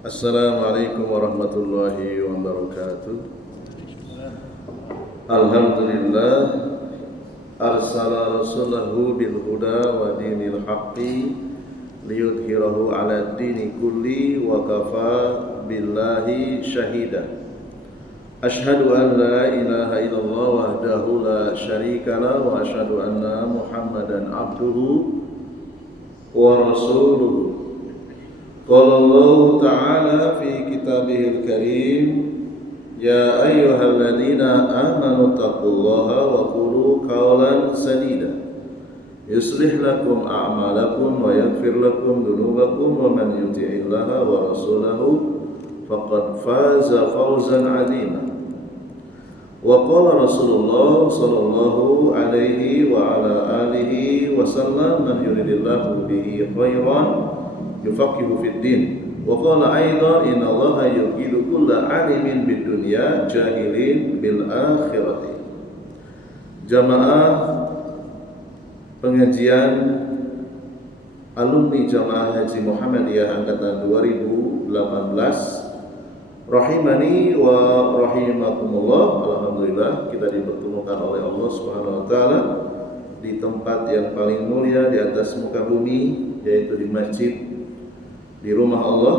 Assalamualaikum warahmatullahi wabarakatuh. Alhamdulillah arsala rasulahu bil huda wa dinil haqqi liyudhhirahu ala dini kulli wa kafa billahi syahida. Ashhadu an la ilaha illallah wahdahu la syarika lah wa ashhadu anna Muhammadan abduhu wa rasuluhu. Qala Allah Ta'ala fi kitabihil karim, ya ayyuhalladzina amanu taqullaha wa qulu qawlan sadida yuslih lakum a'malakum wa yaghfir lakum dhunubakum wa man yuti'illaha wa rasulahu faqad faza fawzan 'azima. Wa qala Rasulullah sallallahu alaihi wa ala alihi wa sallam, man yuridillahu bihi khairan yufaqihu fid din. Wa qala aidan innallaha yuqidu kulla alimin bid dunya jahilin bil akhirati. Jamaah pengajian alumni Jamaah Haji Muhammadiyah angkatan 2018 rahimani wa rahimakumullah. Alhamdulillah kita dipertemukan oleh Allah Subhanahu wa taala di tempat yang paling mulia di atas muka bumi, yaitu di masjid, di rumah Allah.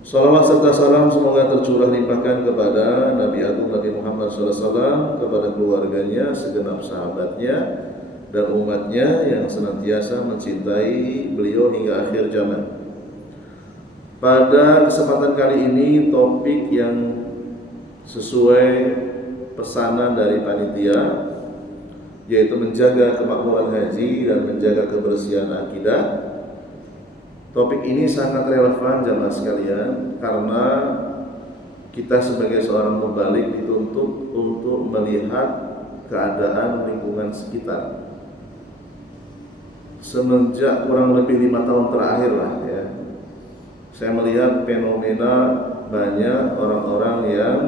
Salawat serta salam semoga tercurah limpahkan kepada Nabi Agung Nabi Muhammad SAW, kepada keluarganya, segenap sahabatnya dan umatnya yang senantiasa mencintai beliau hingga akhir zaman. Pada kesempatan kali ini topik yang sesuai pesanan dari panitia, yaitu menjaga kemakmuran haji dan menjaga kebersihan akidah. Topik ini sangat relevan jamaah sekalian karena kita sebagai seorang mubalik dituntut untuk melihat keadaan lingkungan sekitar. Semenjak kurang lebih 5 tahun terakhir lah ya, saya melihat fenomena banyak orang-orang yang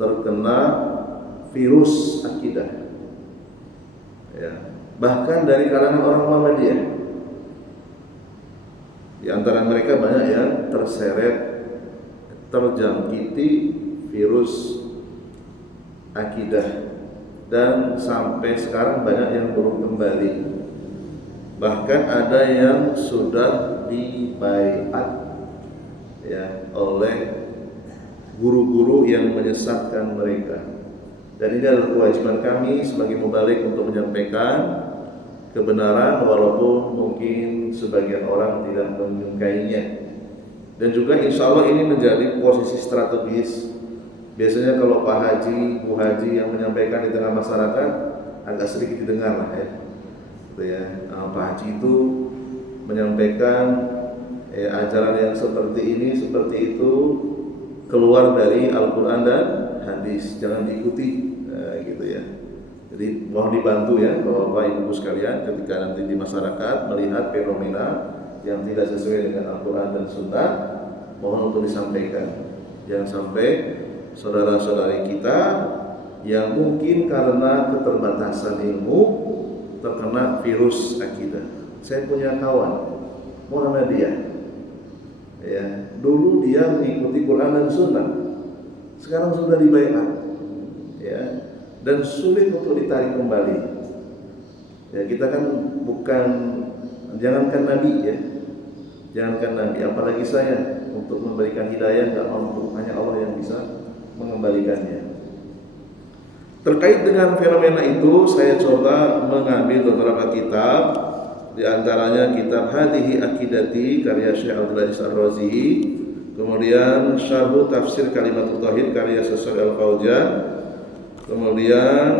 terkena virus akidah ya, bahkan dari kalangan orang Muhammadiyah. Di antara mereka banyak yang terseret, terjangkiti virus akidah, dan sampai sekarang banyak yang belum kembali. Bahkan ada yang sudah dibaiat ya oleh guru-guru yang menyesatkan mereka. Dan ini adalah kewajiban kami sebagai mubalik untuk menyampaikan kebenaran walaupun mungkin sebagian orang tidak menyukainya. Dan juga insya Allah ini menjadi posisi strategis. Biasanya kalau Pak Haji, Bu Haji yang menyampaikan di tengah masyarakat agak sedikit didengar lah ya, gitu ya. Pak Haji itu menyampaikan ajaran yang seperti ini, seperti itu, keluar dari Al-Quran dan hadis, jangan diikuti gitu ya. Jadi mohon dibantu ya Bapak Ibu sekalian, ketika nanti di masyarakat melihat fenomena yang tidak sesuai dengan Al-Quran dan Sunnah, mohon untuk disampaikan. Jangan sampai saudara-saudari kita yang mungkin karena keterbatasan ilmu terkena virus akidah. Saya punya kawan Muhammadiyah ya, dulu dia mengikuti Quran dan Sunnah, sekarang sudah dibaiat ya, dan sulit untuk ditarik kembali. Ya, kita kan bukan, jangankan Nabi ya, jangankan Nabi, apalagi saya untuk memberikan hidayah nggak mampu, hanya Allah yang bisa mengembalikannya. Terkait dengan fenomena itu, saya coba mengambil beberapa kitab, di antaranya kitab Hadihi Akidati karya Syekh Abdul Aziz Ar-Razi, kemudian Syarhu Tafsir Kalimatul Tauhid karya Syekh Al-Fauzan, kemudian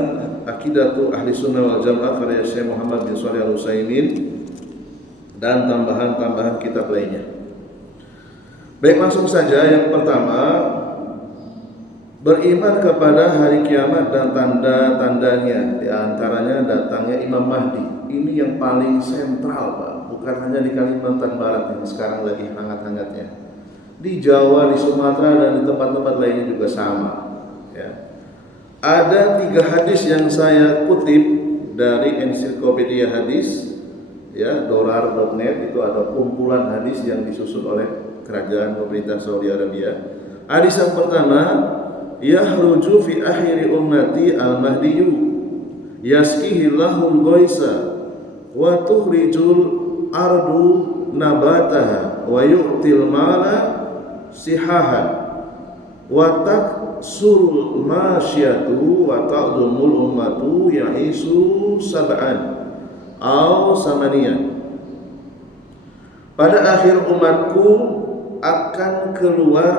Aqidatu Ahli Sunnah wal Jamaah karya Syekh Muhammad bin Shalih Al-Utsaimin, dan tambahan-tambahan kitab lainnya. Baik, langsung saja. Yang pertama, beriman kepada hari kiamat dan tanda-tandanya, di antaranya datangnya Imam Mahdi. Ini yang paling sentral Pak, bukan hanya di Kalimantan Barat yang sekarang lagi hangat-hangatnya, di Jawa, di Sumatera, dan di tempat-tempat lainnya juga sama ya. Ada 3 hadis yang saya kutip dari ensiklopedia hadis ya, dorar.net itu ada kumpulan hadis yang disusun oleh kerajaan pemerintah Saudi Arabia. Hadis yang pertama, yahruju fi akhiri ummati al-mahdiyyu yaskihillahul ghaisa wa tukhrijul ardu nabataha wa yu'til mala sihaha wa taksurul masyatu wa ta'dumul ummatu ya'isu sab'an aw samanian. Pada akhir umatku akan keluar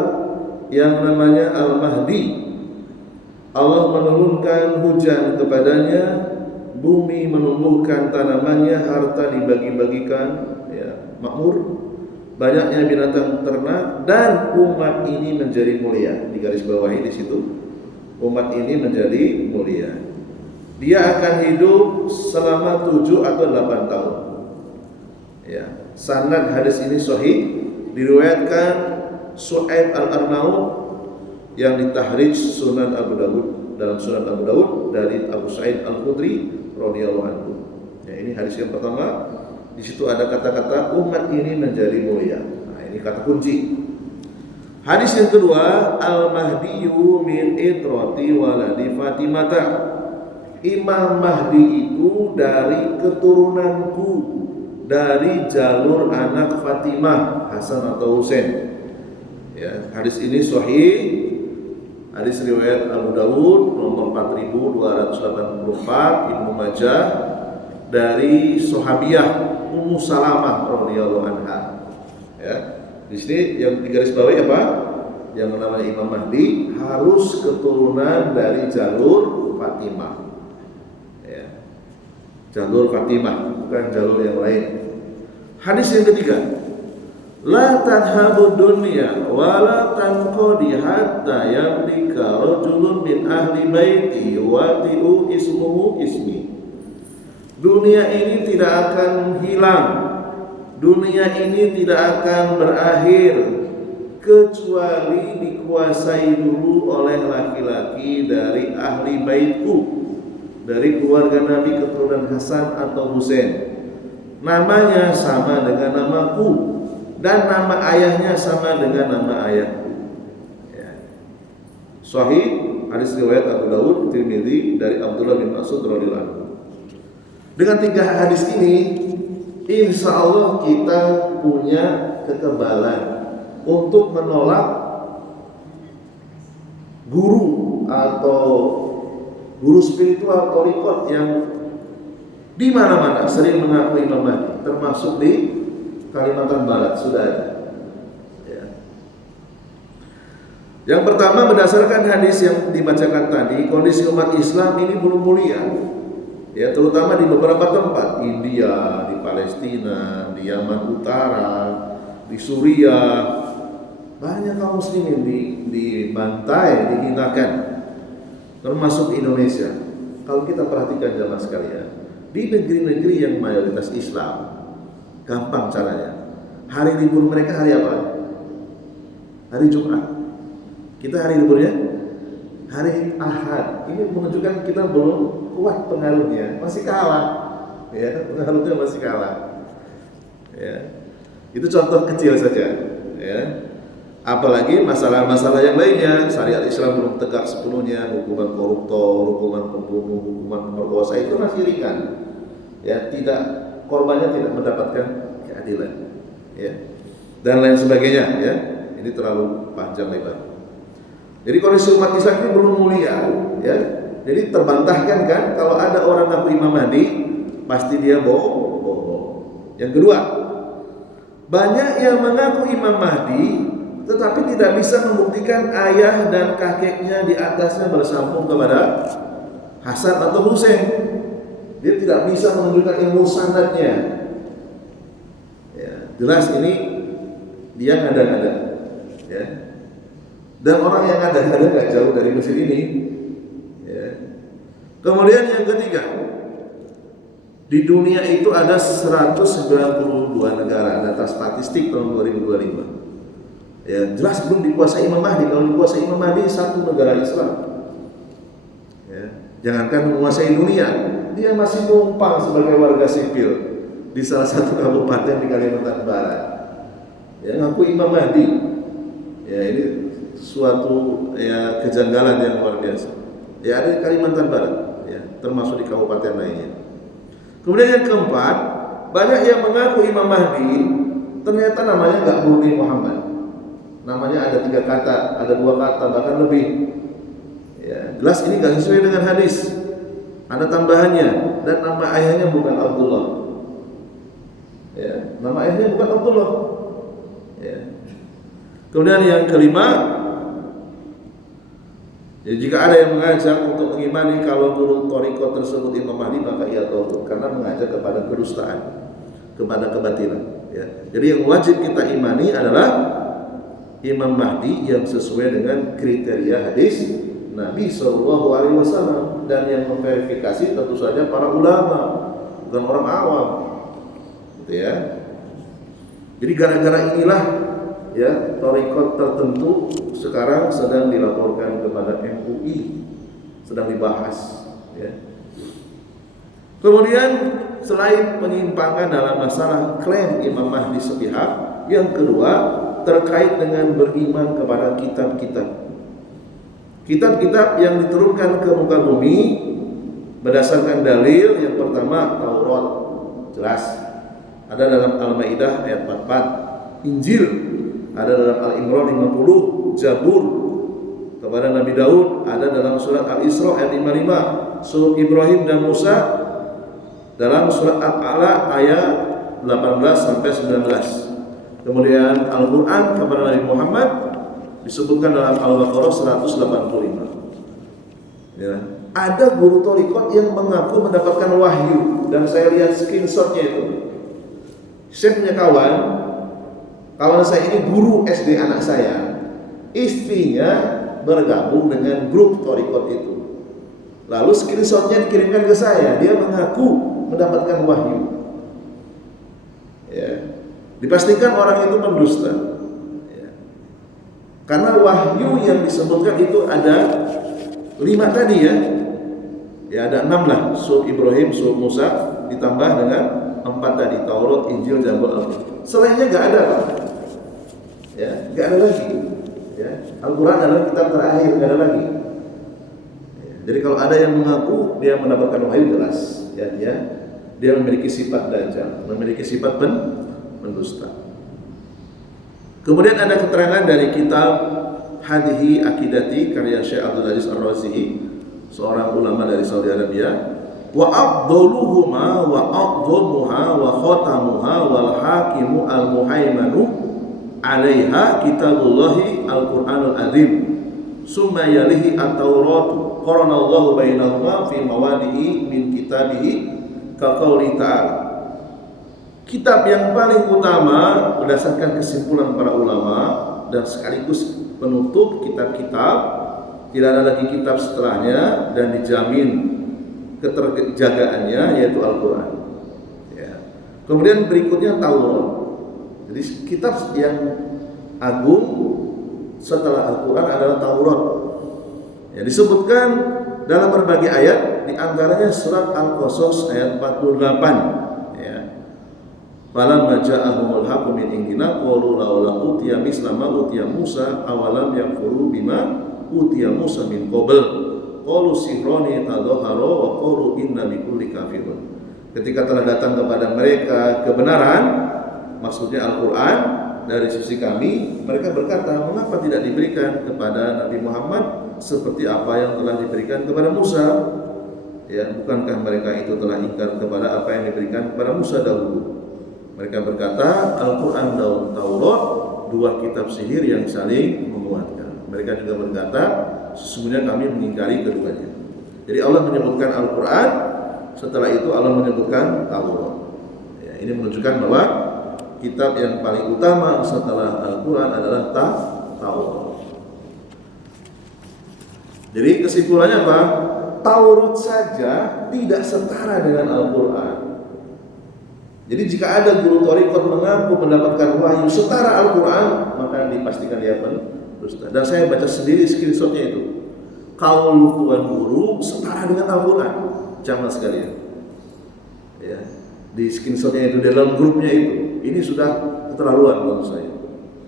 yang namanya Al-Mahdi. Allah menurunkan hujan kepadanya, bumi menumbuhkan tanamannya, harta dibagi-bagikan, ya, makmur, banyaknya binatang ternak, dan umat ini menjadi mulia. Di garis bawahi di situ, umat ini menjadi mulia. Dia akan hidup selama 7 atau 8 tahun. Ya, sanad hadis ini sahih, diriwayatkan Su'aib al-Arnaud yang ditahrij Sunan Abu Dawud, dalam Sunan Abu Dawud dari Abu Sa'id Al-Khudri radhiyallahu anhu. Ya, ini hadis yang pertama. Di situ ada kata-kata umat ini menjadi mulia. Nah, ini kata kunci. Hadis yang kedua, Al-Mahdiyyu min itrati waladi Fatimata. Imam Mahdi itu dari keturunanku, dari jalur anak Fatimah, Hasan atau Husain. Ya, hadis ini sahih. Hadis riwayat Abu Dawud nomor 4284, Ibnu Majah dari sahabiah Ummu Salamah radhiyallahu anha. Ya. Di sini yang digaris bawahi apa? Yang namanya Imam Mahdi harus keturunan dari jalur Fatimah. Ya. Jalur Fatimah, bukan jalur yang lain. Hadis yang ketiga, la tadhabud dunya wa la tanqadi hatta yamlika rajulun min ahli baiti wati'u ismuhu ismi. Dunia ini tidak akan hilang, dunia ini tidak akan berakhir kecuali dikuasai dulu oleh laki-laki dari ahli baitku, dari keluarga Nabi keturunan Hasan atau Husain. Namanya sama dengan namaku dan nama ayahnya sama dengan nama ayahku. Ya. Sahih hadis riwayat Abu Dawud, Tirmidzi dari Abdullah bin Mas'ud radhiyallahu anhu. Dengan 3 hadis ini, insya Allah kita punya kekebalan untuk menolak guru atau guru spiritual thariqat yang di mana-mana sering mengaku Imam Mahdi, termasuk di Kalimantan Barat sudah ada. Ya. Yang pertama, berdasarkan hadis yang dibacakan tadi, kondisi umat Islam ini belum mulia. Ya, terutama di beberapa tempat, India, di Palestina, di Yaman Utara, di Suriah, banyak kaum muslimin dibantai, dihinakan, termasuk Indonesia. Kalau kita perhatikan jamaah sekalian, di negeri-negeri yang mayoritas Islam, gampang caranya. Hari libur mereka hari apa? Hari Jumat. Kita hari liburnya hari Ahad. Ini menunjukkan kita belum kuat pengaruhnya, masih kalah. Ya, pengaruhnya masih kalah. Ya. Itu contoh kecil saja, ya. Apalagi masalah-masalah yang lainnya, syariat Islam belum tegak sepenuhnya, hukuman koruptor, hukuman pembunuh, hukuman pemerkosa itu masih ringan. Ya, korbannya tidak mendapatkan keadilan, ya, dan lain sebagainya, ya. Ini terlalu panjang lebar. Jadi kondisi umat Islam ini belum mulia, ya. Jadi terbantahkan kan kalau ada orang ngaku Imam Mahdi, pasti dia bohong. Yang kedua, banyak yang mengaku Imam Mahdi tetapi tidak bisa membuktikan ayah dan kakeknya di atasnya bersambung kepada Hasan atau Husain. Dia tidak bisa menunjukkan ilmu sanadnya. Ya, jelas ini dia ngada-ngada. Ya. Dan orang yang ngada-ngada gak jauh dari Mesir ini. Ya. Kemudian yang ketiga, di dunia itu ada 192 negara, data statistik tahun 2025. Ya, jelas belum dikuasai Imam Mahdi. Kalau dikuasai Imam Mahdi, satu negara Islam. Ya, jangankan menguasai dunia, dia masih numpang sebagai warga sipil. di salah satu kabupaten di Kalimantan Barat. Ya, ngaku Imam Mahdi. Ya, ini suatu ya kejanggalan yang luar biasa. Ya, ada di Kalimantan Barat, ya, termasuk di kabupaten lainnya. Kemudian yang keempat, banyak yang mengaku Imam Mahdi, ternyata namanya nggak murni Muhammad. Namanya ada 3 kata, ada 2 kata, bahkan lebih. Ya, jelas ini nggak sesuai dengan hadis. Ada tambahannya, dan nama ayahnya bukan Abdullah. Ya, nama ayahnya bukan Abdullah. Ya. Kemudian yang kelima, ya, jika ada yang mengajak untuk mengimani kalau guru thariqah tersebut Imam Mahdi, maka ia taubat, karena mengajak kepada kedustaan, kepada kebatilan. Ya. Jadi yang wajib kita imani adalah Imam Mahdi yang sesuai dengan kriteria hadis Nabi SAW, dan yang memverifikasi tentu saja para ulama, bukan orang awam, gitu ya. Jadi gara-gara inilah ya thariqat tertentu sekarang sedang dilaporkan kepada MUI, sedang dibahas. Ya. Kemudian selain penyimpangan dalam masalah klaim Imam Mahdi sepihak, yang kedua terkait dengan beriman kepada kitab-kitab. Kitab-kitab yang diturunkan ke muka bumi berdasarkan dalil. Yang pertama Taurat, jelas ada dalam Al-Maidah ayat 44, Injil ada dalam Al-Imran 50, Zabur kepada Nabi Daud ada dalam surat Al-Isra ayat 55, surat Ibrahim dan Musa dalam surat Al-A'la ayat 18 sampai 19. Kemudian Al-Quran kepada Nabi Muhammad disebutkan dalam Al-Baqarah 185. Ya. Ada guru thariqat yang mengaku mendapatkan wahyu, dan saya lihat screenshotnya itu. Saya punya kawan saya ini guru SD anak saya, istrinya bergabung dengan grup thariqat itu. Lalu screenshotnya dikirimkan ke saya, dia mengaku mendapatkan wahyu. Ya. Dipastikan orang itu pendusta. Karena wahyu yang disebutkan itu ada 5 tadi ya. Ya ada 6 lah, surat Ibrahim, surat Musa, ditambah dengan 4 tadi, Taurat, Injil, Zabur, Al-Quran. Selainnya enggak ada. Ya, enggak ada lagi. Ya, Al-Quran adalah kitab terakhir, enggak ada lagi. Ya, jadi kalau ada yang mengaku dia mendapatkan wahyu, jelas ya dia memiliki sifat dajjal, memiliki sifat pendusta. Kemudian ada keterangan dari kitab Hadhihi Aqidati karya Syekh Abdul Aziz Ar-Razihi, seorang ulama dari Saudi Arabia. Wa afdaluhuma wa a'dhamuha wa khatamuha wal hakimu al-muhaimanu 'alaiha kitabullahi al-Qur'anul azim. Summa yalihi at-Taurat qaranallahu bainahuma fi mawadi'i min kitabihi ka qouli ta'ala. Kitab yang paling utama berdasarkan kesimpulan para ulama dan sekaligus penutup kitab-kitab, tidak ada lagi kitab setelahnya dan dijamin keterjagaannya, yaitu Al-Quran. Ya. Kemudian berikutnya Taurat. Jadi kitab yang agung setelah Al-Quran adalah Taurat. Ya, disebutkan dalam berbagai ayat, di antaranya surat Al-Qasas ayat 48. Falamma ja'ahumul haqqu min indina qalu laula utiya misla ma utiya Musa awalam yakfuru bima utiya Musa min qabl qalu sihrani tadhahara wa qalu inna bikulli kafirun. Ketika telah datang kepada mereka kebenaran, maksudnya Al-Quran dari sisi kami, mereka berkata, mengapa tidak diberikan kepada Nabi Muhammad seperti apa yang telah diberikan kepada Musa? Ya, bukankah mereka itu telah ingkar kepada apa yang diberikan kepada Musa dahulu? Mereka berkata, Al-Quran dan Taurat 2 kitab sihir yang saling menguatkan. Mereka juga berkata, sesungguhnya kami mengingkari keduanya. Jadi Allah menyebutkan Al-Quran, setelah itu Allah menyebutkan Taurat. Ya, ini menunjukkan bahwa kitab yang paling utama setelah Al-Quran adalah Taurat. Jadi kesimpulannya apa? Taurat saja tidak setara dengan Al-Quran. Jadi jika ada guru thariqat mengaku mendapatkan wahyu setara Al-Quran, maka dipastikan dia pendusta. Dan saya baca sendiri screenshotnya itu. Kaul tuan guru setara dengan Al-Quran, jamaah sekalian. Ya. di screenshotnya itu, di dalam grupnya itu. Ini sudah keterlaluan menurut saya.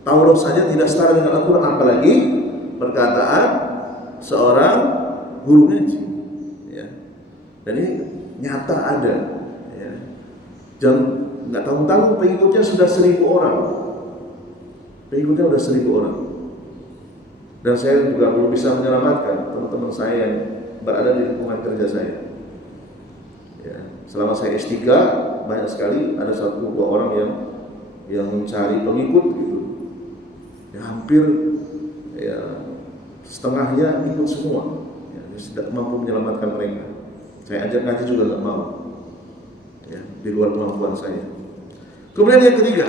Taurat saja tidak setara dengan Al-Quran, apalagi perkataan seorang guru ngaji. Ya. Dan ini nyata ada. Ya. Jangan nggak tahu-tahu pengikutnya sudah 1.000 orang. Pengikutnya sudah 1.000 orang. Dan saya juga belum bisa menyelamatkan teman-teman saya yang berada di lingkungan kerja saya. Ya. Selama saya S3 banyak sekali ada 1-2 orang yang mencari pengikut gitu. Ya, hampir ya setengahnya ikut semua. Ya, tidak mampu menyelamatkan mereka. Saya ajak ngaji juga nggak mau. Ya, di luar kemampuan saya. Kemudian yang ketiga,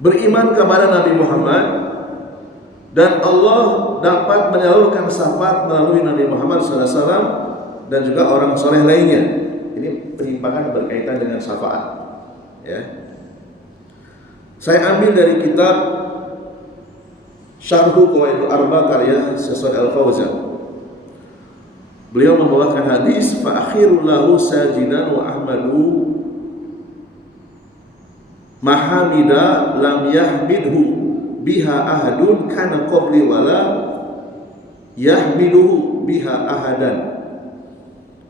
beriman kepada Nabi Muhammad dan Allah dapat menyalurkan syafaat melalui Nabi Muhammad SAW dan juga orang soleh lainnya. Ini penyimpangan berkaitan dengan syafaat. Ya. Saya ambil dari kitab Syarhu Qawaidul Arba karya Syekh Al-Fauzan. Beliau membawakan hadis fa akhirul lahu sajidan wa ahmadu mahamida lam yahmidhu biha ahadun kana qabli wala yahmiduhu biha ahadan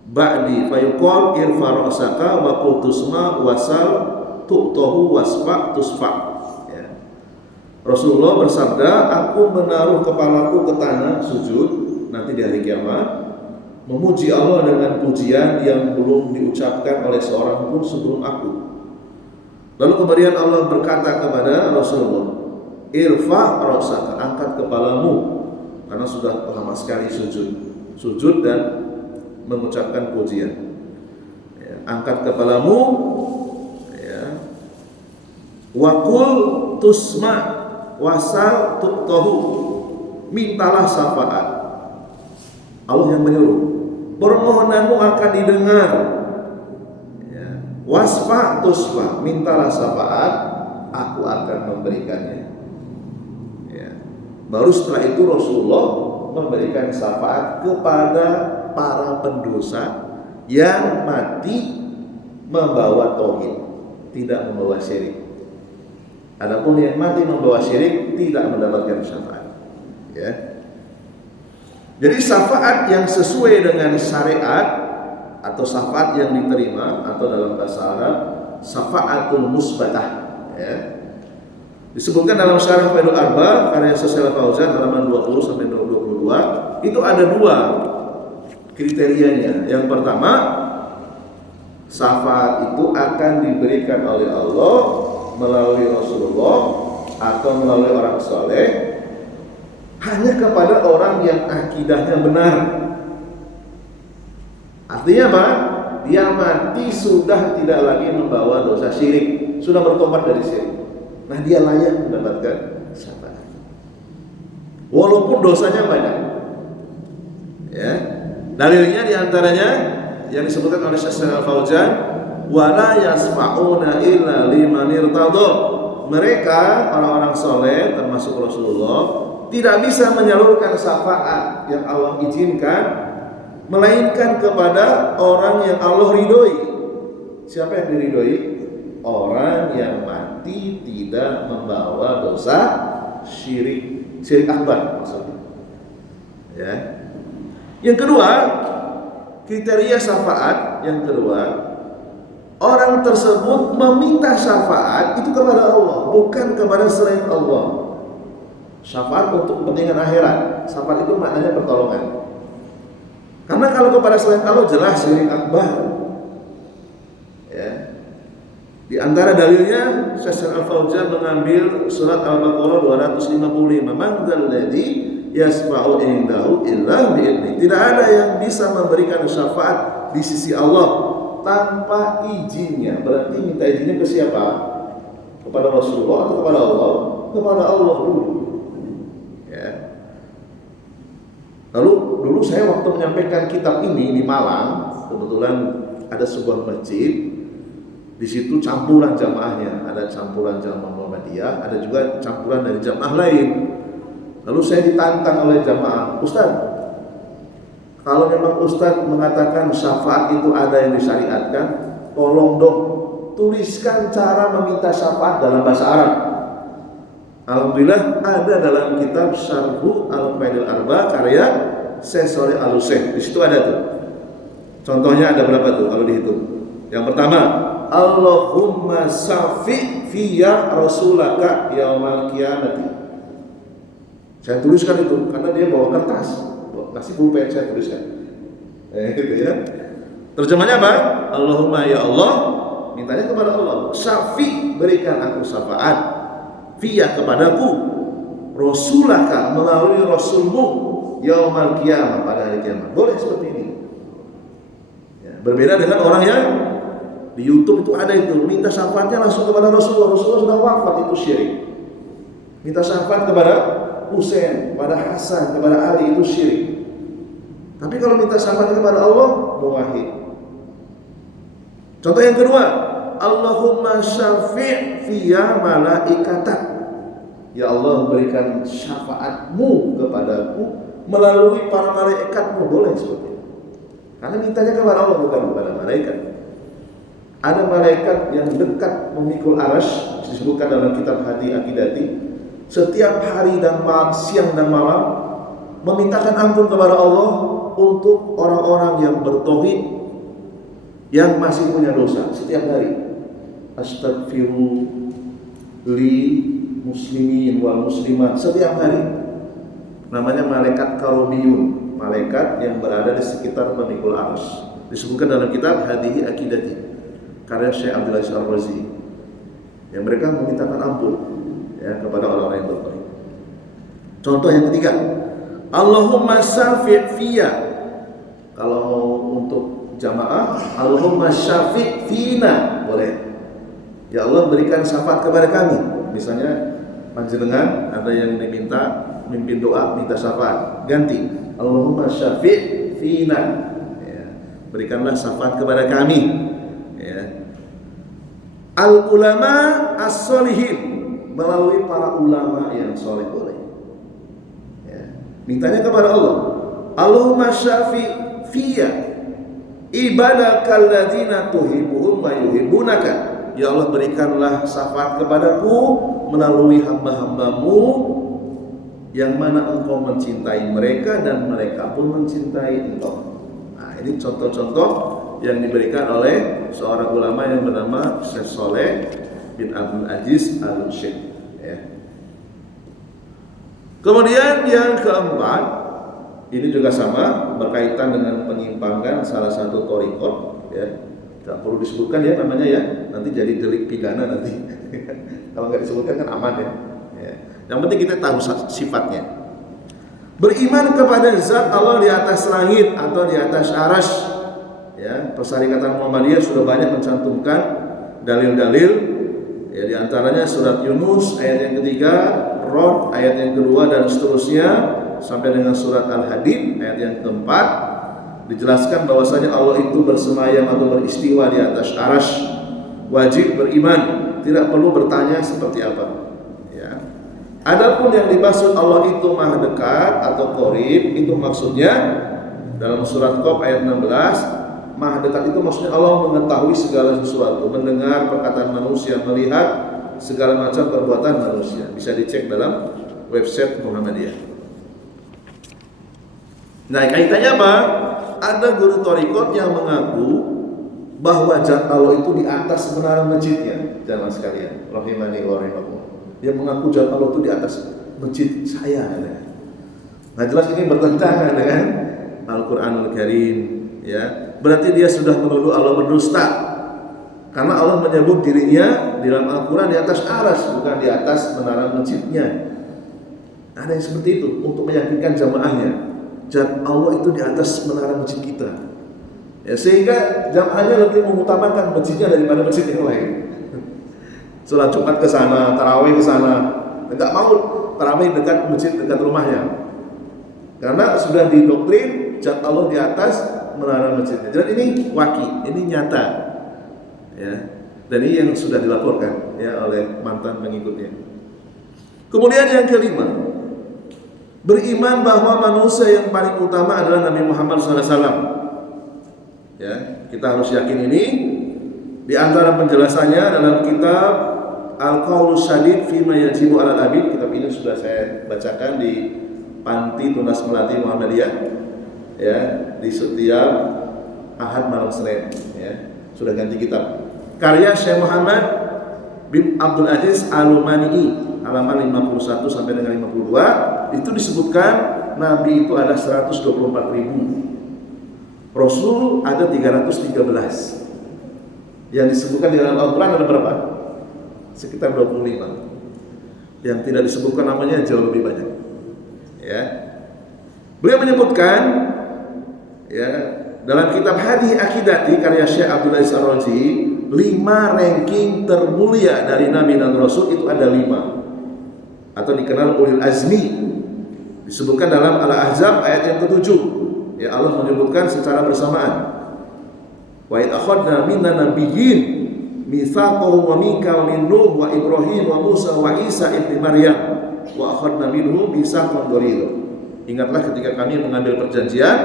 ba'di fayuqal irfa ra'saka wa qul tusma wasal tu'tahu wasfa tusfa. Ya. Rasulullah bersabda, aku menaruh kepalaku ke tanah sujud nanti di hari kiamat, memuji Allah dengan pujian yang belum diucapkan oleh seorang pun sebelum aku. Lalu kemudian Allah berkata kepada Rasulullah, irfa ra'saka, angkat kepalamu, karena sudah lama sekali sujud dan mengucapkan pujian. Ya, angkat kepalamu, ya. Wakul tusma wasal tuqtahu, mintalah syafaat. Allah yang menyuruh, permohonanmu akan didengar. Ya. Wasfa tusfa, mintalah syafaat, aku akan memberikannya. Ya. Baru setelah itu Rasulullah memberikan syafaat kepada para pendosa yang mati membawa tauhid, tidak membawa syirik. Adapun yang mati membawa syirik tidak mendapatkan syafaat. Ya. Jadi syafaat yang sesuai dengan syariat atau syafaat yang diterima atau dalam bahasa Arab syafaatul musbatah, ya. Disebutkan dalam Syarah Qawaidul Arba karya Syekh Al-Fauzan halaman 20 sampai 22, itu ada 2 kriterianya. Yang pertama, syafaat itu akan diberikan oleh Allah melalui Rasulullah atau melalui orang soleh hanya kepada orang yang akidahnya benar. Artinya apa? Dia mati sudah tidak lagi membawa dosa syirik, sudah bertobat dari syirik. Nah, dia layak mendapatkan syafaat. Walaupun dosanya banyak. Ya. Dalilnya diantaranya yang disebutkan oleh Syekh Al-Fauzan, wala yasfa'una illa liman irtadha. Mereka orang-orang soleh termasuk Rasulullah tidak bisa menyalurkan syafaat yang Allah izinkan melainkan kepada orang yang Allah ridhoi. Siapa yang diridhoi? Orang yang mati tidak membawa dosa syirik akbar maksudnya. Ya. Yang kedua, kriteria syafaat yang kedua, orang tersebut meminta syafaat itu kepada Allah, bukan kepada selain Allah. Syafaat untuk kepentingan akhirat. Syafaat itu maknanya pertolongan. Karena kalau kepada selain Allah jelas syirik akbar. Ya. Di antara dalilnya Syekh Al-Fauzan mengambil surat Al-Baqarah 255, man dzalladzi yasfa'u indahu illa bi'idznih. Tidak ada yang bisa memberikan syafaat di sisi Allah tanpa izinnya. Berarti minta izinnya ke siapa? Kepada Rasulullah atau kepada Allah? Kepada Allah dulu. Ya. Lalu dulu saya waktu menyampaikan kitab ini di Malang, kebetulan ada sebuah masjid. Di situ campuran jamaahnya, ada campuran jamaah Muhammadiyah, ada juga campuran dari jamaah lain. Lalu saya ditantang oleh jamaah, Ustaz, Kalau memang Ustadz mengatakan syafaat itu ada yang disyariatkan, tolong dong tuliskan cara meminta syafaat dalam bahasa Arab. Alhamdulillah ada dalam kitab Syarhu Al-Qaidil Arba karya Syekh Shalih Al-Utsaimin. Di situ ada tuh. Contohnya ada berapa tuh kalau dihitung? Yang pertama, Allahumma syafi' fiyya rasulaka yaumal qiyamati. Saya tuliskan itu karena dia bawa kertas. Kasih pulpen saya tuliskan. Gitu ya. Terjemahnya apa? Allahumma ya Allah, mintanya kepada Allah, syafi' berikan aku syafaat fiyya kepadaku rasulaka melalui rasulmu yaumal qiyamah pada hari kiamat. Boleh seperti ini. Ya, berbeda dengan orang yang di YouTube itu ada itu minta syafaatnya langsung kepada Rasulullah. Rasulullah sudah wafat, itu syirik. Minta syafaat kepada Husain, kepada Hasan, kepada Ali, itu syirik. Tapi kalau minta syafaat kepada Allah, muwahhid. Contoh yang kedua, Allahumma syafi' fiyya malaikatak. Ya Allah, berikan syafaatmu kepadaku melalui para malaikatmu. Boleh seperti itu. Karena mintanya kepada Allah, bukan kepada malaikat. Ada malaikat yang dekat memikul arash, disebutkan dalam kitab Hadi Akidati. Setiap hari dan malam, siang dan malam, memintakan ampun kepada Allah untuk orang-orang yang bertauhid, yang masih punya dosa setiap hari. Astaghfiru li muslimin wal muslimat, setiap hari. Namanya malaikat karomiyun, malaikat yang berada di sekitar pemikul arash. Disebutkan dalam kitab Hadihi Akidati karya Syekh Abdul Aziz Ar-Razi. Yang mereka memintakan ampun ya kepada orang-orang yang bertauhid. Contoh yang ketiga, Allahumma syafi' fiyya. Kalau untuk jamaah, Allahumma syafi' fina, boleh. Ya Allah, berikan syafaat kepada kami. Misalnya panjenengan ada yang diminta mimpin doa, minta syafaat, ganti Allahumma syafi' fina, ya, berikanlah syafaat kepada kami, ya. Al ulama as-solihin, melalui para ulama yang soleh, boleh, ya. Mintanya kepada Allah, Allahumma syafi' fiyya ibadakal ladzina tuhibbuhum wa yuhibbunaka. Ya Allah, berikanlah syafaat kepadaku melalui hamba-hambamu yang mana engkau mencintai mereka dan mereka pun mencintai engkau. Nah, ini contoh-contoh yang diberikan oleh seorang ulama yang bernama Syekh Shalih bin Abdul Aziz Al-Utsaimin, ya. Kemudian yang keempat, ini juga sama, berkaitan dengan penyimpangan salah satu thariqat, ya. Tidak perlu disebutkan ya namanya ya, nanti jadi delik pidana nanti. Kalau nggak disebutkan kan aman ya. Ya. Yang penting kita tahu sifatnya. Beriman kepada zat Allah di atas langit atau di atas arash. Ya, Persyarikatan Muhammadiyah sudah banyak mencantumkan dalil-dalil. Ya, di antaranya surat Yunus ayat yang ketiga, Rod ayat yang kedua dan seterusnya sampai dengan surat Al-Hadid ayat yang keempat, dijelaskan bahwasanya Allah itu bersemayam atau beristiwa di atas arash. Wajib beriman, tidak perlu bertanya seperti apa. Ya. Adapun yang dimaksud Allah itu maha dekat atau qarib, itu maksudnya dalam surat Qaf ayat 16, maha dekat itu maksudnya Allah mengetahui segala sesuatu, mendengar perkataan manusia, melihat segala macam perbuatan manusia. Bisa dicek dalam website Muhammadiyah. Nah, kaitannya apa? Ada guru thariqat yang mengaku bahwa zat Allah itu di atas menara masjidnya. Jamaah sekalian, rahimani wa rahimakumullah. Dia mengaku zat Allah itu di atas masjid saya. Nah, jelas ini bertentangan dengan Al-Qur'anul Karim, ya. Berarti dia sudah menuduh Allah berdusta. Karena Allah menyebut dirinya di dalam Al-Qur'an di atas aras, bukan di atas menara masjidnya. Ada yang seperti itu untuk meyakinkan jamaahnya. Zat Allah itu di atas menara masjid kita, ya, sehingga jamaahnya lebih mengutamakan masjidnya daripada masjid yang lain. Sholat Jumat ke sana, tarawih ke sana, enggak mau tarawih dekat masjid dekat rumahnya, karena sudah didoktrin zat Allah di atas menara masjidnya. Dan ini waki, ini nyata, ya, dan ini yang sudah dilaporkan ya oleh mantan pengikutnya. Kemudian yang kelima, beriman bahwa manusia yang paling utama adalah Nabi Muhammad SAW. Ya, kita harus yakin ini. Di antara penjelasannya dalam kitab Al-Qaulus Sadid Fima Yajibu Alal Abid, kitab ini sudah saya bacakan di Panti Tunas Melati Muhammadiyah, ya, di setiap Ahad malam Senin, ya. Sudah ganti kitab. Karya Syekh Muhammad bin Abdul Aziz Al-Umani, halaman 51 sampai dengan 52, itu disebutkan Nabi itu ada 124.000. Rasul ada 313. Yang disebutkan di dalam Al-Quran ada berapa? Sekitar 25. Yang tidak disebutkan namanya jauh lebih banyak. Ya. Beliau menyebutkan, ya, dalam kitab Hadis Akidati karya Syekh Abdul Aziz Ar-Raji, 5 ranking termulia dari Nabi dan Rasul itu ada 5. Atau dikenal ulil azmi, disebutkan dalam Al-Ahzab ayat yang ke-7. Ya, Allah menyebutkan secara bersamaan, wa id akhadna minan nabiyyin mitsaqahum wa minka wa min Nuh wa Ibrahim wa Musa wa Isa ibn Maryam wa akhadna minhum mitsaqan ghalidha. Ingatlah ketika kami mengambil perjanjian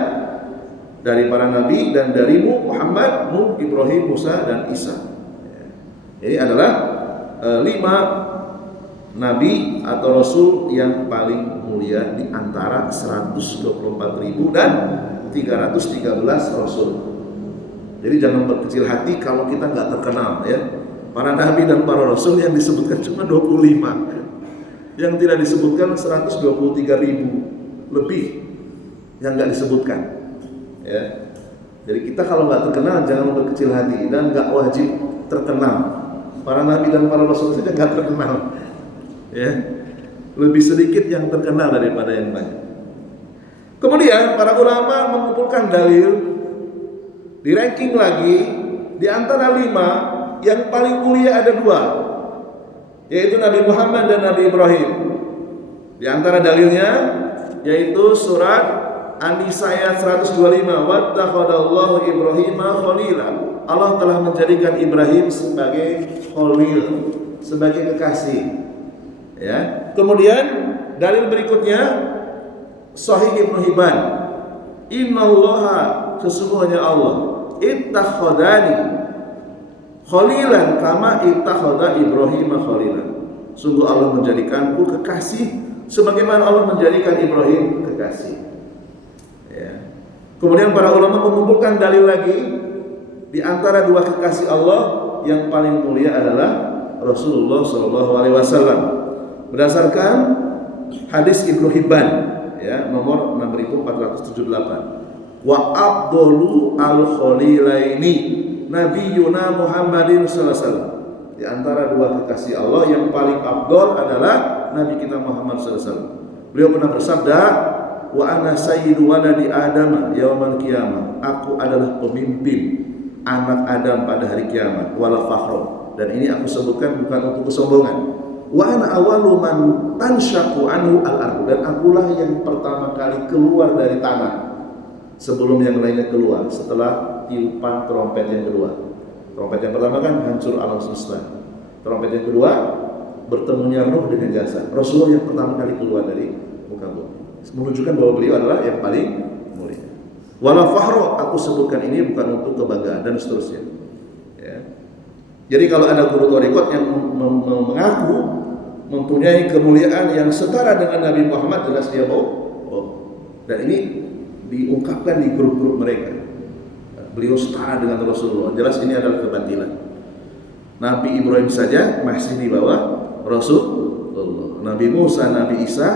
dari para nabi dan darimu Muhammad, Nuh, Ibrahim, Musa dan Isa. Ini adalah 5 nabi atau rasul yang paling mulia di antara 124.000 dan 313 rasul. Jadi jangan berkecil hati kalau kita nggak terkenal, ya. Para nabi dan para rasul yang disebutkan cuma 25, yang tidak disebutkan 123.000 lebih yang nggak disebutkan, ya. Jadi kita kalau nggak terkenal jangan berkecil hati, dan nggak wajib terkenal. Para nabi dan para rasul saja nggak terkenal, ya. Lebih sedikit yang terkenal daripada yang banyak. Kemudian para ulama mengumpulkan dalil, di ranking lagi, di antara 5 yang paling mulia ada 2, yaitu Nabi Muhammad dan Nabi Ibrahim. Di antara dalilnya yaitu surat An-Nisa ayat 125, wattakhadallahu Ibrahima khalila. Allah telah menjadikan Ibrahim sebagai khalil, sebagai kekasih. Ya. Kemudian dalil berikutnya Sahih Ibnu Hibban, innallaha, sesungguhnya Allah, ittakhadani khalilan kama ittakhadha Ibrahim khalilan. Sungguh Allah menjadikanku kekasih sebagaimana Allah menjadikan Ibrahim kekasih. Ya. Kemudian para ulama mengumpulkan dalil lagi, di antara 2 kekasih Allah yang paling mulia adalah Rasulullah SAW. Berdasarkan hadis Ibnu Hibban, ya, nomor 6478. Wa abdulu al-khalilaini nabiyuna Muhammadin sallallahu alaihi wasallam. Di antara 2 kekasih Allah yang paling abdul adalah Nabi kita Muhammad sallallahu alaihi wasallam. Beliau pernah bersabda, wa ana sayyidu waladi Adam yaumal qiyamah. Aku adalah pemimpin anak Adam pada hari kiamat, wala fakhra. Dan ini aku sebutkan bukan untuk kesombongan. Wa ana awwalu man tanshaqqu anhu al-ardh. Dan akulah yang pertama kali keluar dari tanah sebelum yang lainnya keluar, setelah tiupan trompet yang kedua. Trompet yang pertama kan hancur alam semesta. Trompet yang kedua bertemunya roh dengan jasad. Rasulullah yang pertama kali keluar dari muka bumi, menunjukkan bahwa beliau adalah yang paling mulia. Wala fakhra, aku sebutkan ini bukan untuk kebanggaan dan seterusnya. Ya. Jadi kalau ada guru thariqat yang mengaku mempunyai kemuliaan yang setara dengan Nabi Muhammad, jelas dia bohong. Dan ini diungkapkan di grup-grup mereka. Beliau setara dengan Rasulullah. Jelas ini adalah kebatilan. Nabi Ibrahim saja masih di bawah Rasulullah. Nabi Musa, Nabi Isa,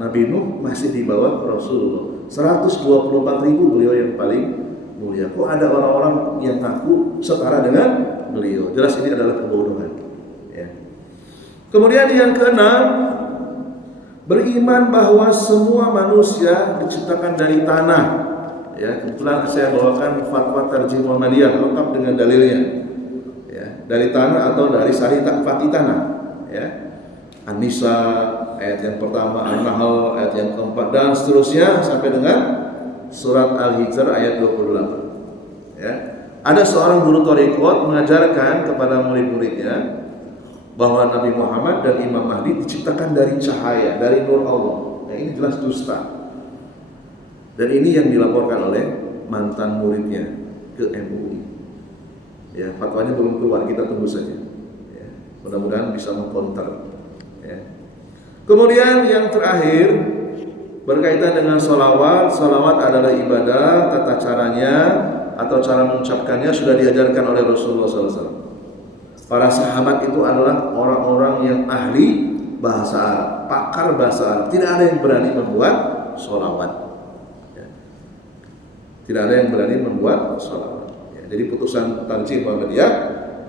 Nabi Nuh masih di bawah Rasulullah. 124.000 beliau yang paling mulia. Kok ada orang-orang yang ngaku setara dengan beliau? Jelas ini adalah kebodohan. Ya. Kemudian yang keenam, beriman bahwa semua manusia diciptakan dari tanah. Ya, kebetulan saya bawakan fatwa Tarjih Muhammadiyah lengkap dengan dalilnya. Ya, dari tanah atau dari sari fati tanah. Ya. An-Nisa ayat yang pertama, An-Nahl ayat yang keempat, dan seterusnya sampai dengan surat Al-Hijr ayat 28. Ya. Ada seorang guru thariqat mengajarkan kepada murid-muridnya bahwa Nabi Muhammad dan Imam Mahdi diciptakan dari cahaya, dari nur Allah. Yang ini jelas dusta. Dan ini yang dilaporkan oleh mantan muridnya ke MUI. Ya, fatwanya belum keluar, kita tunggu saja. Ya, mudah-mudahan bisa mengkonter. Ya. Kemudian yang terakhir berkaitan dengan sholawat. Sholawat adalah ibadah, tata caranya atau cara mengucapkannya sudah diajarkan oleh Rasulullah SAW. Para sahabat itu adalah orang-orang yang ahli bahasa Arab, pakar bahasa Arab. Tidak ada yang berani membuat sholawat. Ya. Tidak ada yang berani membuat sholawat. Ya. Jadi putusan Tarjih Muhammadiyah,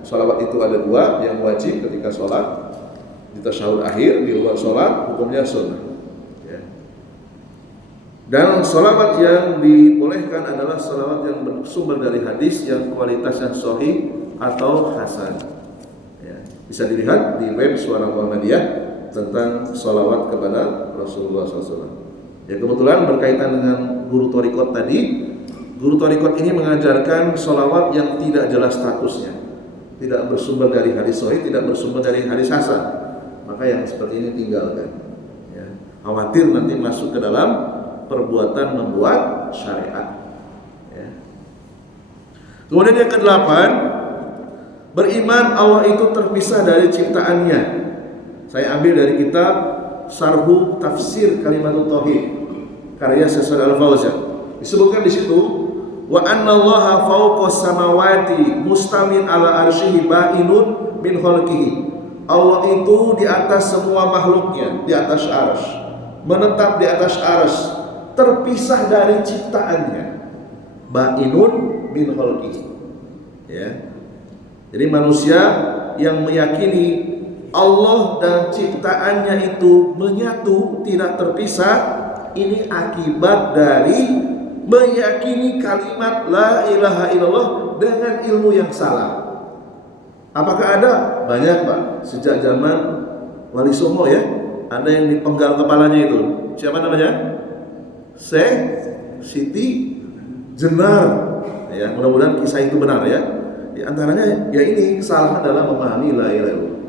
sholawat itu ada dua, yang wajib ketika sholat, di tasyahud akhir, di luar sholat, hukumnya sunnah. Dan sholawat yang dibolehkan adalah sholawat yang bersumber dari hadis yang kualitasnya sahih atau hasan. Ya, bisa dilihat di web Suara Muhammadiyah tentang sholawat kepada Rasulullah SAW. Ya, kebetulan berkaitan dengan guru thariqat tadi, guru thariqat ini mengajarkan sholawat yang tidak jelas statusnya, tidak bersumber dari hadis sahih, tidak bersumber dari hadis hasan. Maka yang seperti ini tinggalkan. Ya, khawatir nanti masuk ke dalam perbuatan membuat syariat. Ya. Kemudian yang ke-8, beriman Allah itu terpisah dari ciptaannya. Saya ambil dari kitab Syarhu Tafsir Kalimatut Tauhid karya Syekh Al-Fauzan. Disebutkan di situ, wa annallaha fawqas samawati mustawin ala arsyihi ba'inun min khalqihi. Allah itu di atas semua makhluknya, di atas arsy, menetap di atas arsy, terpisah dari ciptaannya. Ba'inun min khalqihi. Ya. Jadi manusia yang meyakini Allah dan ciptaannya itu menyatu, tidak terpisah, ini akibat dari meyakini kalimat la ilaha illallah dengan ilmu yang salah. Apakah ada? Banyak, Pak. Sejak zaman Wali Songo ya, ada yang dipenggal kepalanya itu. Siapa namanya? Siti Jenar. Ya, mudah-mudahan kisah itu benar ya. Di antaranya ya ini kesalahan dalam memahami la ilaha illallah.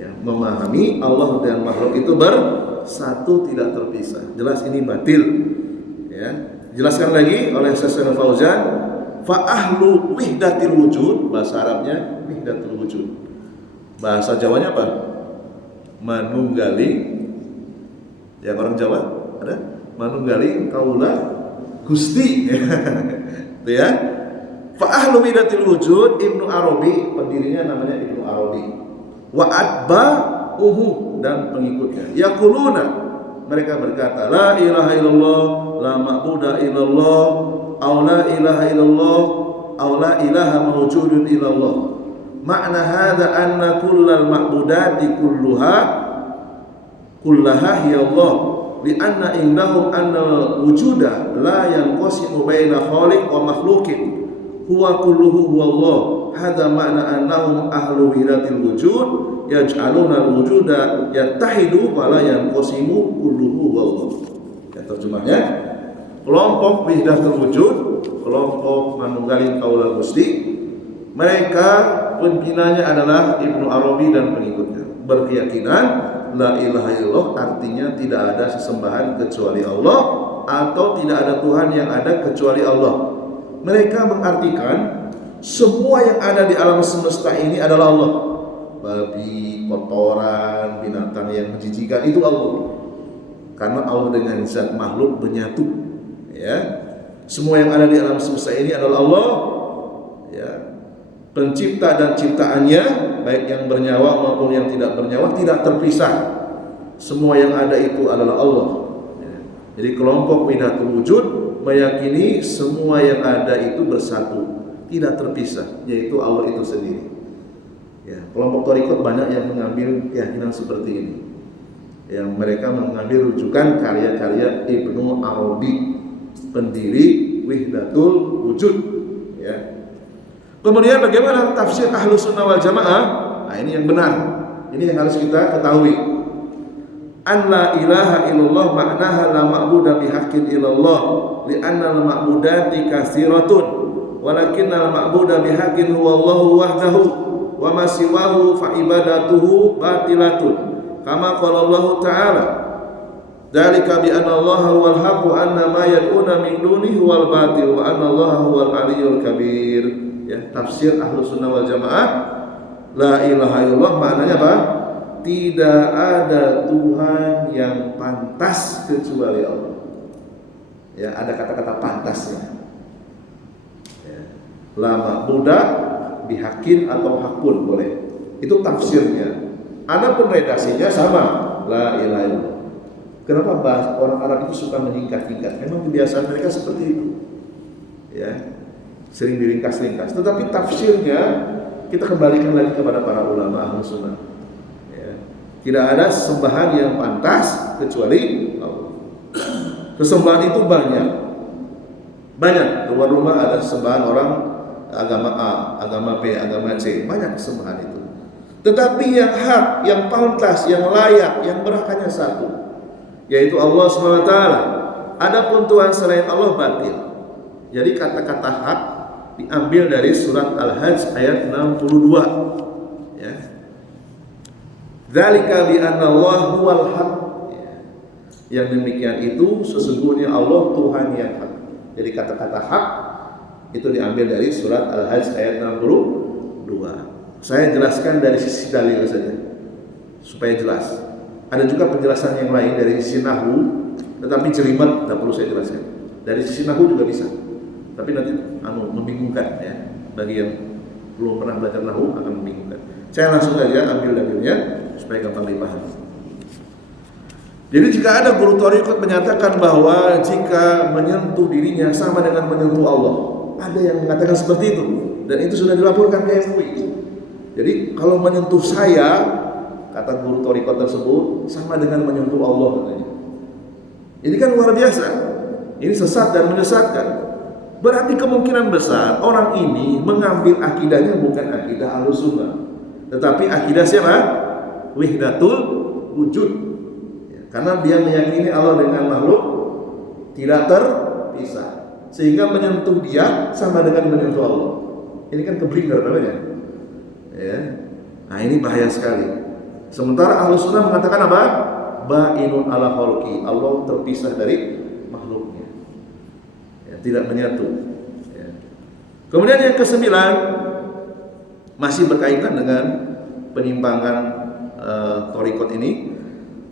Ya, memahami Allah dan makhluk itu bersatu tidak terpisah. Jelas ini batil. Ya, jelaskan lagi oleh Syekh Fauzan, fa ahlu wihdatil wujud, bahasa Arabnya wihdatul wujud. Bahasa Jawanya apa? Manunggali. Yang orang Jawa ada? Manunggali kaula Gusti. Itu ya. Fa ahlu wihdatil wujud, Ibnu Arabi, pendirinya namanya Ibnu Arabi. Wa atba'uhu, dan pengikutnya. Yaquluna, mereka berkata, la ilaha illallah, la ma'buda illallah, aw la ilaha illallah, aw la ilaha mawjudun illallah. Makna hadza anna kullal ma'budati kullaha hiya Allah, li'anna indahum anna wujuda la yanqasimu baina khaliq wa makhluqin, huwa kulluhu huwa Allah. Hadza makna annahum ahlu wihdatil wujud yaj'aluna al-wujuda yattahidu wa la yanqasimu kulluhu huwa Allah. Ya, terjemahnya, kelompok wihdatul wujud, kelompok manunggalin kaula Gusti, mereka pimpinannya adalah Ibnu Arabi dan pengikutnya, berkeyakinan la ilaha illallah artinya tidak ada sesembahan kecuali Allah, atau tidak ada Tuhan yang ada kecuali Allah. Mereka mengartikan semua yang ada di alam semesta ini adalah Allah. Babi, kotoran, binatang yang menjijikan itu Allah. Karena Allah dengan zat makhluk menyatu. Ya. Semua yang ada di alam semesta ini adalah Allah. Ya. Pencipta dan ciptaannya, baik yang bernyawa maupun yang tidak bernyawa, tidak terpisah. Semua yang ada itu adalah Allah. Ya. Jadi kelompok wihdatul wujud meyakini semua yang ada itu bersatu, tidak terpisah, yaitu Allah itu sendiri. Ya, kelompok thariqat banyak yang mengambil keyakinan seperti ini. Yang mereka mengambil rujukan karya-karya Ibnu Arabi, pendiri Wihdatul Wujud. Ya. Kemudian bagaimana tafsir Ahlus Sunnah wal Jamaah? Nah, ini yang benar. Ini yang harus kita ketahui. An la ilaha illallah maknaha la ma'buda bihaqqin illallah, li'anna al-ma'budati katsiratun, walakinna al-ma'buda bihaqqin huwa Allahu wahdahu, wa ma siwahu fa ibadatuhu batilatun. Kama qala Allah Ta'ala, Dzalika bi anna Allaha huwal haqq wa anna ma yad'una min dunihi huwal batil wa anna Allaha huwal aliyyul kabir. Ya, tafsir Ahlus Sunnah wal Jamaah, la ilaha illallah maknanya apa? Tidak ada Tuhan yang pantas kecuali Allah. Ya, ada kata-kata pantasnya. Ya. La ma'buda bihaqqin atau hakun boleh. Itu tafsirnya. Adapun redaksinya sama, la ilaha illallah. Kenapa orang Arab itu suka menyingkat-singkat? Memang kebiasaan mereka seperti itu. Ya, sering diringkas-ringkas. Tetapi tafsirnya kita kembalikan lagi kepada para ulama Ahlus Sunnah. Ya. Tidak ada sembahan yang pantas kecuali Allah. Kesembahan itu banyak. Di luar rumah ada sembahan orang agama A, agama B, agama C. Banyak sembahan itu. Tetapi yang hak, yang pantas, yang layak, yang berhak hanya satu, yaitu Allah SWT. Adapun Tuhan selain Allah batil. Jadi kata-kata hak diambil dari surat Al-Hajj ayat 62. Ya. Dzalika bi anna Allah huwal haq. Yang demikian itu sesungguhnya Allah Tuhan yang hak. Jadi kata-kata hak itu diambil dari surat Al-Hajj ayat 62. Saya jelaskan dari sisi dalil saja supaya jelas. Ada juga penjelasan yang lain dari sisi nahwu, tetapi jelimet tidak perlu saya jelaskan. Dari sisi nahwu juga bisa, tapi nanti membingungkan ya. Bagi yang belum pernah belajar nahwu akan membingungkan. Saya langsung saja ambil dalilnya supaya gampang dipahami. Jadi jika ada guru thariqat menyatakan bahwa jika menyentuh dirinya sama dengan menyentuh Allah, ada yang mengatakan seperti itu, dan itu sudah dilaporkan ke MUI. Jadi kalau menyentuh saya, kata guru thariqat tersebut, sama dengan menyentuh Allah katanya. Ini kan luar biasa. Ini sesat dan menyesatkan. Berarti kemungkinan besar orang ini mengambil akidahnya bukan akidah Ahlus Sunnah, tetapi akidah siapa? Wahdatul wujud. Ya, karena dia meyakini Allah dengan makhluk tidak terpisah, sehingga menyentuh dia sama dengan menyentuh Allah. Ini kan keblinger namanya. Ya. Nah, ini bahaya sekali. Sementara Ahlus Sunnah mengatakan apa? Ba'inun ala khalqi. Allah terpisah dari makhluknya. Ya, tidak menyatu. Ya. Kemudian yang kesembilan masih berkaitan dengan penyimpangan thariqat ini,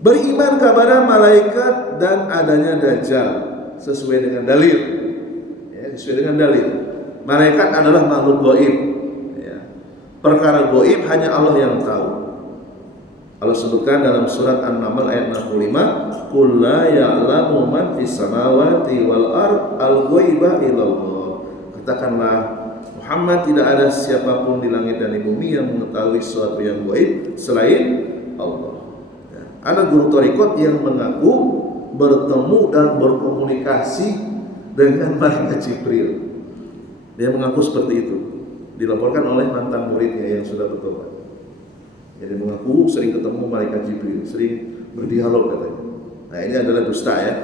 beriman kepada malaikat dan adanya dajjal sesuai dengan dalil. Ya, sesuai dengan dalil. Malaikat adalah makhluk gaib. Perkara gaib hanya Allah yang tahu. Allah sebutkan dalam surat An-Naml ayat 65, "Qul la ya'lamu man fis samawati wal ard al-ghaiba illallah." Katakanlah, Muhammad, tidak ada siapapun di langit dan di bumi yang mengetahui sesuatu yang gaib selain Allah. Ya. Ada guru thariqat yang mengaku bertemu dan berkomunikasi dengan malaikat Jibril. Dia mengaku seperti itu. Dilaporkan oleh mantan muridnya yang sudah bertobat. Jadi mengaku sering ketemu malaikat Jibril, sering berdialog katanya. Nah, ini adalah dusta ya.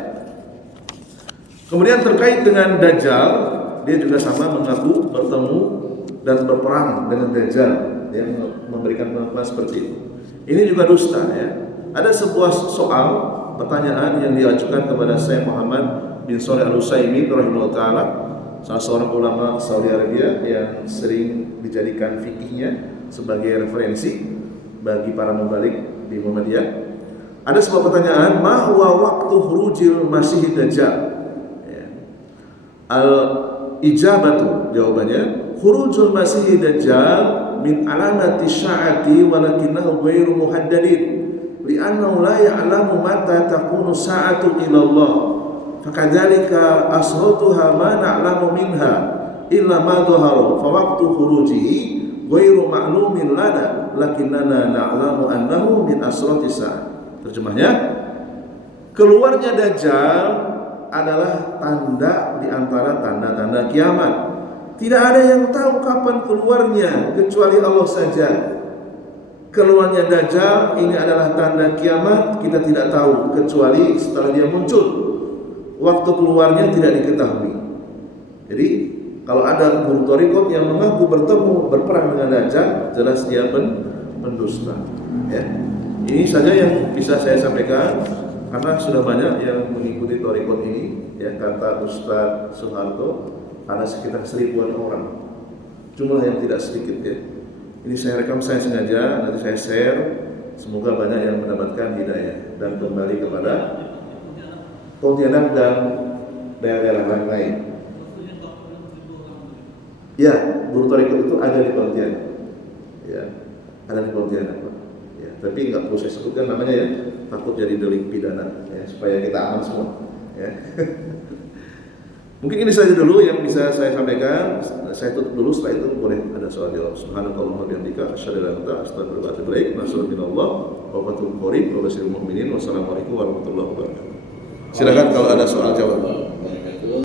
Kemudian terkait dengan Dajjal, dia juga sama mengaku bertemu dan berperang dengan Dajjal. Dia memberikan pengakuan seperti itu. Ini juga dusta ya. Ada sebuah soal pertanyaan yang diajukan kepada Syekh Muhammad bin Shalih Al-Utsaimin rahimahullah taala, salah seorang ulama Saudi Arabia yang sering dijadikan fikihnya sebagai referensi bagi para mubalik di Muhammadiyah. Ada sebuah pertanyaan, ma huwa waqtu khurujil Masih Dajjal? Ya. Al-ijabatu, jawabannya, khurujul Masih Dajjal min alamati sya'ati walakinahu ghairu muhaddadin li'annahu la ya'lamu mata takunu sa'atu ila Allah. Fakadzalika asratuha ma na'lamu minha illa ma dhahara fa waqtu khurujihi ghairu ma'lumin lana lakinnana na'lamu annahu min asratis sa'ah. Terjemahnya, keluarnya Dajjal adalah tanda di antara tanda-tanda kiamat. Tidak ada yang tahu kapan keluarnya kecuali Allah saja. Keluarnya Dajjal ini adalah tanda kiamat, kita tidak tahu kecuali setelah dia muncul. Waktu keluarnya tidak diketahui. Jadi kalau ada guru thariqat yang mengaku bertemu berperang dengan Dajjal, jelas dia pendusta. Ya. Ini saja yang bisa saya sampaikan. karena sudah banyak yang mengikuti thariqat ini, ya kata Ustadz Soeharto ada sekitar 1000-an orang, jumlah yang tidak sedikit ya. Ini saya rekam, saya sengaja nanti saya share, semoga banyak yang mendapatkan hidayah dan kembali kepada Pontianak dan daerah-daerah lain. Ya, guru thariqat itu ada di Pontianak, ya ada di Pontianak, Pak. Ya, tapi nggak perlu saya sebutkan namanya ya, takut jadi delik pidana, ya, supaya kita aman semua. Ya. Mungkin ini saja dulu yang bisa saya sampaikan. Saya tutup dulu, setelah itu boleh ada soal jawab. Subhanakallahumma wa bihamdika asyhadu an la ilaha illa anta astaghfiruka wa atubu ilaik. Nasrullah wa fathul qarib wa basyiril mu'minin. Wassalamualaikum warahmatullahi wabarakatuh. Silakan kalau ada soal jawab.